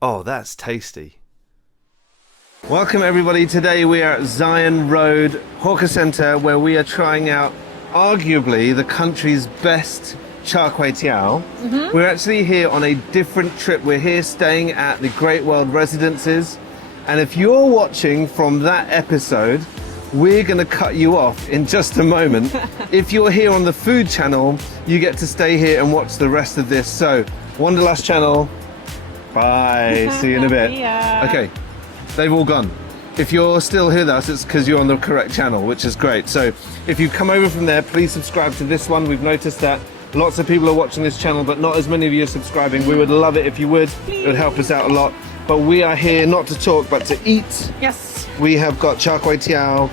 Oh, that's tasty. Welcome everybody. Today we are at Zion Road Hawker Centre, where we are trying out arguably the country's best char kway teow. We're actually here on a different trip. We're here staying at the Great World Residences, and if you're watching from that episode, we're going to cut you off in just a moment. If you're here on the food channel, you get to stay here and watch the rest of this. So, Wanderlust channel, bye. See you in a bit. Yeah. Okay, they've all gone. If you're still here with us, it's because you're on the correct channel, which is great. So if you come over from there, please subscribe to this one. We've noticed that lots of people are watching this channel, but not as many of you are subscribing. We would love it if you would. It would help us out a lot. But we are here not to talk, but to eat. Yes. We have got char kway teow.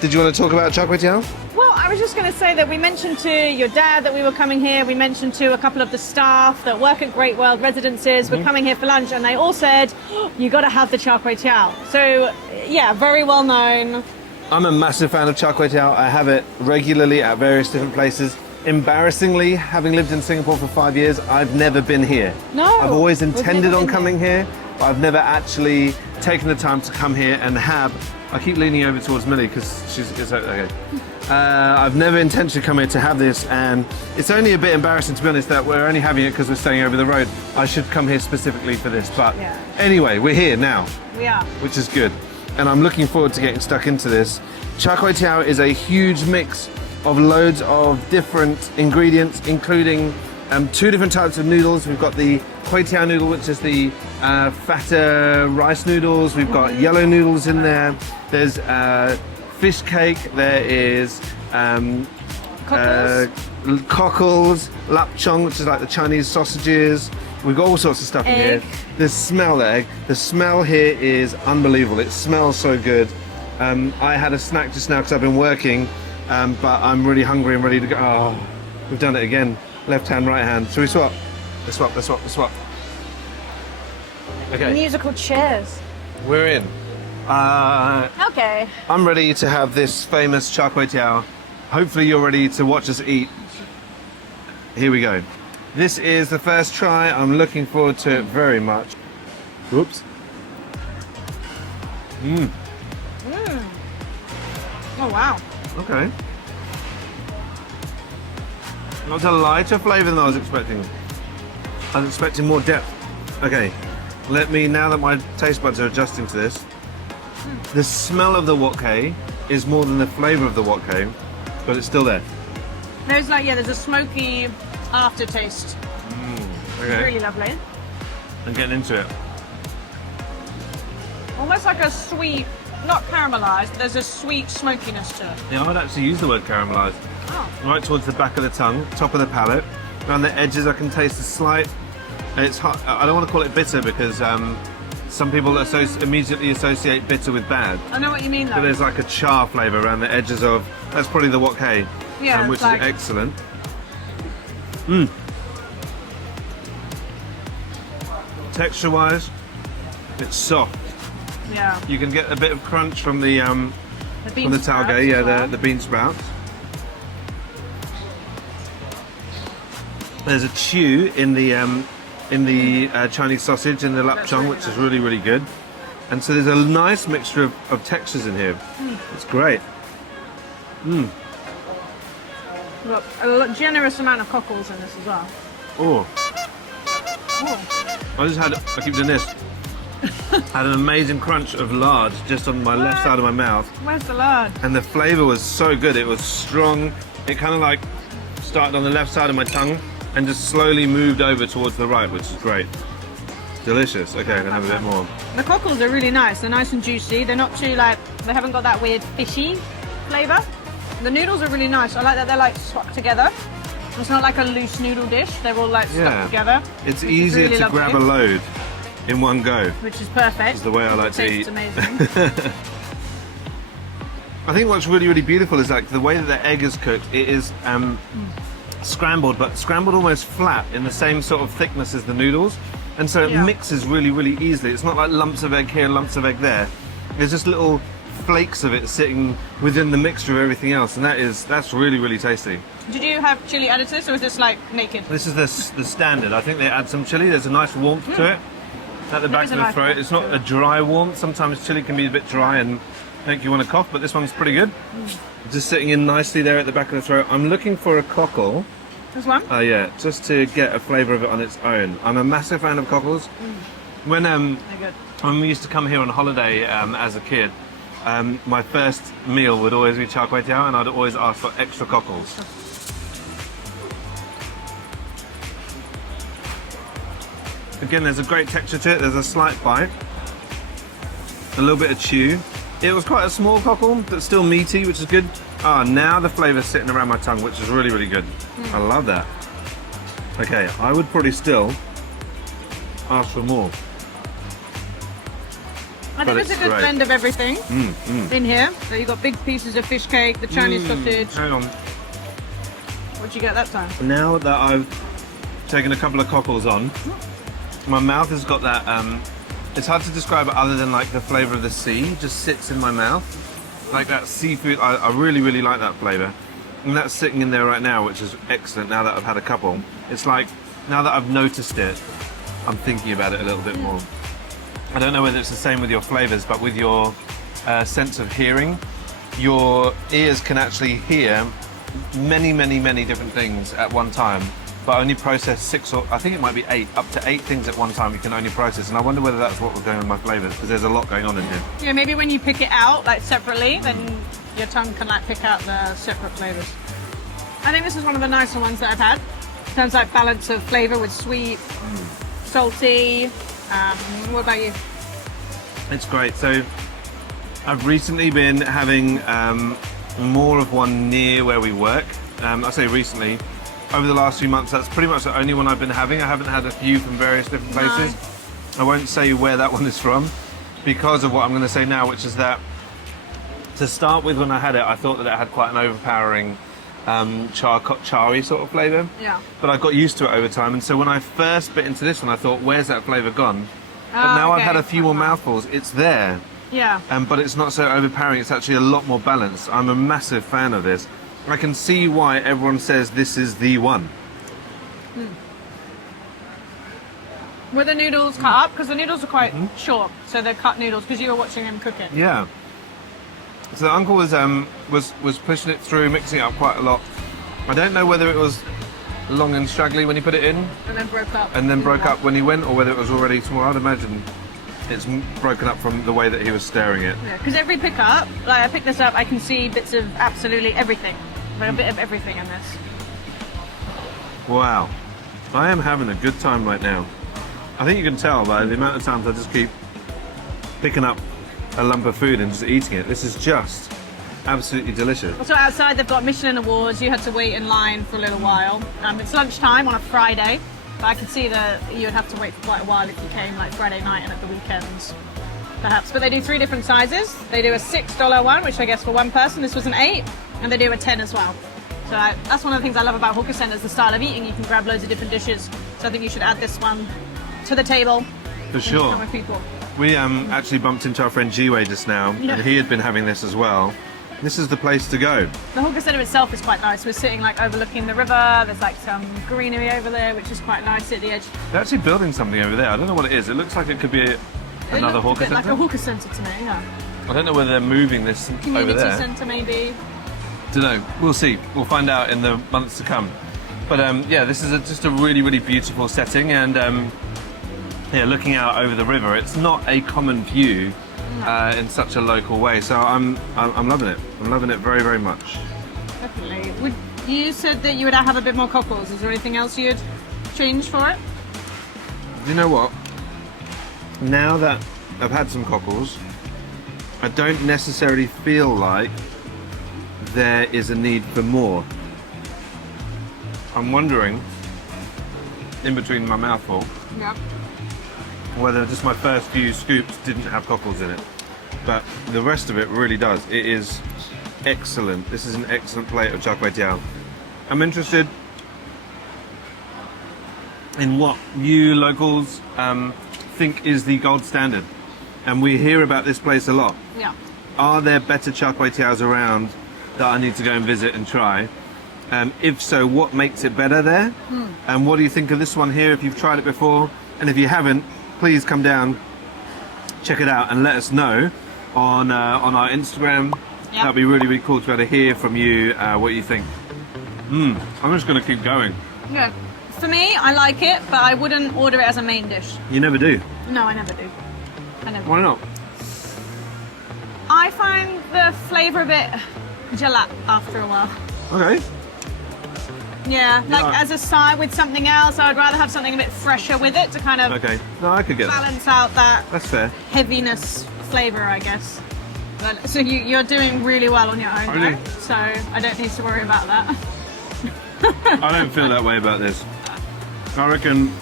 Did you want to talk about char kway teow? Well, I was just going to say that we mentioned to your dad that we were coming here. We mentioned to a couple of the staff that work at Great World Residences, we're coming here for lunch, and they all said, oh, you got to have the char kway teow. So, yeah, very well known. I'm a massive fan of char kway teow. I have it regularly at various different places. Embarrassingly, having lived in Singapore for 5 years, I've never been here. No. I've always we've intended never on been coming here, but I've never actually taken the time to come here and have. I keep leaning over towards Millie because she's okay. I've never intentionally come here to have this, and it's only a bit embarrassing, to be honest, that we're only having it because we're staying over the road. I should come here specifically for this, but Yeah. anyway, we're here now, We are. which is good, and I'm looking forward to getting stuck into this. Char kway teow is a huge mix of loads of different ingredients, including 2 different types of noodles. We've got the kway teow noodle, which is the fatter rice noodles. We've got yellow noodles in there. There's fish cake. There is cockles, lapchong, which is like the Chinese sausages. We've got all sorts of stuff in Egg. here. The smell egg. The smell here is unbelievable. It smells so good. I had a snack just now because I've been working, but I'm really hungry and ready to go. Oh, we've done it again. Left hand, right hand. Shall we swap? Let's swap, let's swap, let's swap. Okay, Musical chairs. we're in. Okay. I'm ready to have this famous char kway teow. Hopefully you're ready to watch us eat. Here we go. This is the first try. I'm looking forward to it very much. Whoops. Oh, wow. Okay. Not a lighter flavour than I was expecting. I was expecting more depth. Okay, now that my taste buds are adjusting to this, the smell of the wok hei is more than the flavour of the wok hei, but it's still there. There's there's a smoky aftertaste. Okay, Really lovely. I'm getting into it. Almost like a sweet, not caramelized, there's a sweet smokiness to it. Yeah, I would actually use the word caramelised. Oh. Right towards the back of the tongue, top of the palate. Around the edges I can taste a slight, it's hot. I don't want to call it bitter because some people immediately associate bitter with bad. I know what you mean though. But there's like a char flavour around the edges of, that's probably the wok hei, Yeah, which it's like- is excellent. Texture wise, it's soft. Yeah. You can get a bit of crunch from the bean sprouts taugeh, as well. the bean sprouts. There's a chew in the Chinese sausage and the lapchong, which is really, really good. And so there's a nice mixture of textures in here. It's great. Got a generous amount of cockles in this as well. Oh, Oh. I keep doing this. Had an amazing crunch of lard just on my left side of my mouth. Where's the lard? And the flavour was so good. It was strong. It kind of like started on the left side of my tongue and just slowly moved over towards the right, which is great. Delicious. Okay, I'm gonna have a bit more. The cockles are really nice. They're nice and juicy. They're not too they haven't got that weird fishy flavour. The noodles are really nice. I like that they're like stuck together. It's not like a loose noodle dish. They're all like stuck together. It's which is easier really to lovely, grab a load in one go. which is perfect. It's the way I like to Tastes eat. amazing. I think what's really, really beautiful is like the way that the egg is cooked. It is scrambled, but scrambled almost flat in the same sort of thickness as the noodles. And so it mixes really, really easily. It's not like lumps of egg here, lumps of egg there. There's just little flakes of it sitting within the mixture of everything else, and that's really, really tasty. Did you have chili additives, or was this like naked? This is the standard. I think they add some chili. There's a nice warmth to it. at the back is of a the nice throat. one, It's not too. a dry warmth. Sometimes chili can be a bit dry and make you want to cough, but this one's pretty good. Just sitting in nicely there at the back of the throat. I'm looking for a cockle. This one? Oh yeah, just to get a flavour of it on its own. I'm a massive fan of cockles. When They're good. when we used to come here on holiday as a kid, my first meal would always be char kway teow, and I'd always ask for extra cockles. Again, there's a great texture to it. There's a slight bite, a little bit of chew. It was quite a small cockle, but still meaty, which is good. Ah, now the flavour's sitting around my tongue, which is really, really good. I love that. Okay, I would probably still ask for more. I But think it's a it's good great. blend of everything in here. So you've got big pieces of fish cake, the Chinese sausage. Hang on. What'd you get that time? Now that I've taken a couple of cockles on, my mouth has got that, it's hard to describe it other than like the flavour of the sea just sits in my mouth. Like that seafood, I really, really like that flavour. And that's sitting in there right now, which is excellent now that I've had a couple. It's like, now that I've noticed it, I'm thinking about it a little bit more. I don't know whether it's the same with your flavours, but with your sense of hearing, your ears can actually hear many, many, many different things at one time, but only process 6 or I think it might be 8, up to 8 things at one time you can only process. And I wonder whether that's what we're doing with my flavours, because there's a lot going on in here. Yeah, maybe when you pick it out like separately, then your tongue can like pick out the separate flavors. I think this is one of the nicer ones that I've had. In terms of like balance of flavor with sweet, salty. What about you? It's great. So I've recently been having more of one near where we work. I say recently. Over the last few months, that's pretty much the only one I've been having. I haven't had a few from various different places. I won't say where that one is from because of what I'm going to say now, which is that to start with, when I had it, I thought that it had quite an overpowering char-y sort of flavour. Yeah. But I got used to it over time, and so when I first bit into this one, I thought, where's that flavour gone? But now I've okay. had a few more mouthfuls. It's there, Yeah. but it's not so overpowering. It's actually a lot more balanced. I'm a massive fan of this. I can see why everyone says this is the one. Were the noodles cut up? Because the noodles are quite short, so they're cut noodles because you were watching him cook it. Yeah. So the uncle was pushing it through, mixing it up quite a lot. I don't know whether it was long and straggly when he put it in, And then broke up. and then broke up when he went, or whether it was already small. I'd imagine it's broken up from the way that he was stirring it. Yeah, because every pickup, like I pick this up, I can see bits of absolutely everything. Like a bit of everything in this. Wow. I am having a good time right now. I think you can tell by the amount of times I just keep picking up a lump of food and just eating it. This is just absolutely delicious. Also outside they've got Michelin awards. You had to wait in line for a little while. It's lunchtime on a Friday, but I could see that you'd have to wait for quite a while if you came like Friday night and at the weekends, perhaps. But they do 3 different sizes. They do a $6 one, which I guess for one person. This was an 8, and they do a 10 as well. So that's one of the things I love about hawker centres, the style of eating. You can grab loads of different dishes. So I think you should add this one to the table. For sure. Come with people. We actually bumped into our friend G-Way just now, Yeah. and he had been having this as well. This is the place to go. The hawker centre itself is quite nice. We're sitting like overlooking the river. There's like some greenery over there, which is quite nice at the edge. They're actually building something over there. I don't know what it is. It looks like it could be It another looked hawker a bit like centre. a hawker centre to me, yeah. I don't know whether they're moving this over Community there. centre maybe. Don't know. We'll see. We'll find out in the months to come. But yeah, this is just a really, really beautiful setting, and yeah, looking out over the river. It's not a common view in such a local way, so I'm loving it. I'm loving it very, very much. Definitely. You said that you would have a bit more cockles. Is there anything else you'd change for it? You know what? Now that I've had some cockles, I don't necessarily feel like there is a need for more. I'm wondering, in between my mouthful, Yeah. whether just my first few scoops didn't have cockles in it. But the rest of it really does. It is excellent. This is an excellent plate of char kway teow. I'm interested in what you locals think is the gold standard. And we hear about this place a lot. Yeah. Are there better char kway teows around that I need to go and visit and try? If so, what makes it better there? And what do you think of this one here if you've tried it before? And if you haven't, please come down, check it out, and let us know on our Instagram. Yep. That'd be really, really cool to be able to hear from you what you think. I'm just going to keep going. Yeah. For me, I like it, but I wouldn't order it as a main dish. You never do. No, I never do. I never. Why not? I find the flavour a bit gelat after a while. Okay. Yeah, like Yeah. as a side with something else, I would rather have something a bit fresher with it to kind of Okay. No, I could get that. balance out that That's fair. heaviness flavour, I guess. But, so you're doing really well on your own, Really? though, so I don't need to worry about that. I don't feel that way about this. I reckon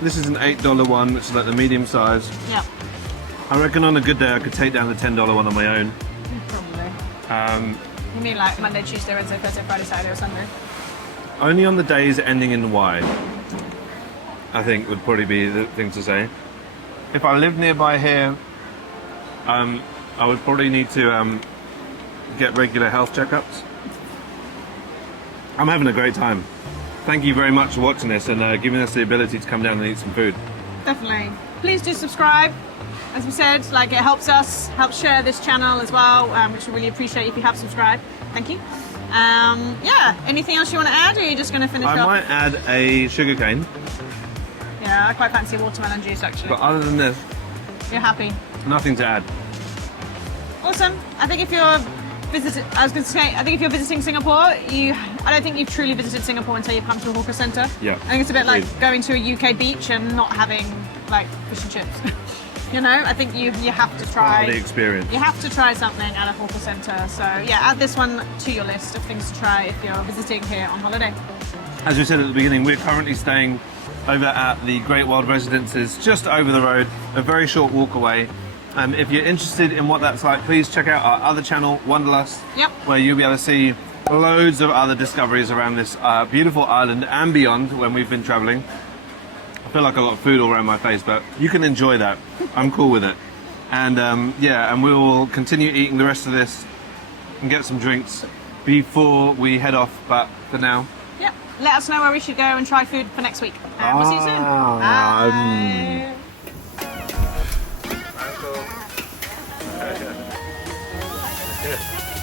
this is an $8 one, which is like the medium size. Yeah, I reckon on a good day I could take down the $10 one on my own. probably. You mean like Monday, Tuesday, Wednesday, Thursday, Friday, Saturday, or Sunday? Only on the days ending in Y, I think would probably be the thing to say. If I lived nearby here, I would probably need to get regular health checkups. I'm having a great time. Thank you very much for watching this and giving us the ability to come down and eat some food. Definitely. Please do subscribe. As we said, like it helps us, helps share this channel as well, which we really appreciate if you have subscribed. Thank you. Yeah, anything else you want to add, or are you just going to finish I off? might add a sugar cane, Yeah, I quite fancy watermelon juice actually. but other than this, You're happy. nothing to add. Awesome. I think if you're visiting Singapore, I don't think you've truly visited Singapore until you've come to a hawker centre. Yeah. I think it's a bit like Agreed. going to a UK beach and not having like fish and chips. You know, I think you have to try. Part of the experience. You have to try something at a hawker centre. So yeah, add this one to your list of things to try if you're visiting here on holiday. As we said at the beginning, we're currently staying over at the Great World Residences, just over the road, a very short walk away. If you're interested in what that's like, please check out our other channel, Wanderlust, Yep. where you'll be able to see loads of other discoveries around this beautiful island and beyond when we've been traveling. I feel like I've got food all around my face, but you can enjoy that. I'm cool with it. And yeah, and we will continue eating the rest of this and get some drinks before we head off. But for now, Yep. Let us know where we should go and try food for next week. And we'll see you soon. Bye. Yeah.